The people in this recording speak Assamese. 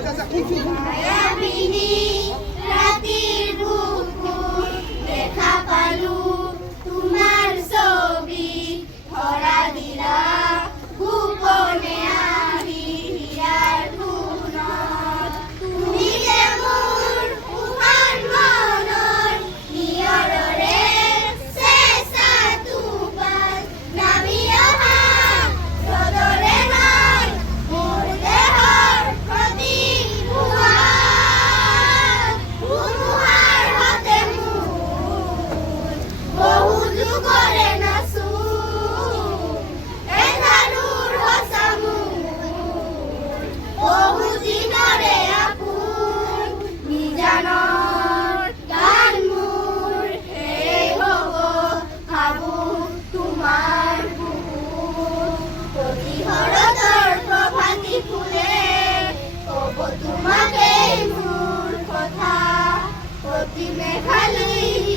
মায়াবিনী ৰাতেৰ বুকুৰ দেখা পালু তোমাৰ ছবি ধৰা দিলা গোপনে আমি হীৰাৰ খুনত তুমি যে মোৰ উহান মনৰ নিয়ৰৰে চেঁচা টোপাল নামি অহা ৰ'দৰে নাই মোৰ দেহৰ প্ৰতি ধুমুহাৰ হাতে মোৰ বহু যুগৰে নাচো এন্ধাৰুৰ সঁচা মোৰ বহু দিনৰে আপোন নিজানৰ গান মোৰ সেই হ'ব ভাবো তোমাৰ বুকুত প্ৰতি শৰতৰ প্ৰভাতী ফুলে ক'ব তোমাকেই মোৰ কথা প্ৰতি মেঘালী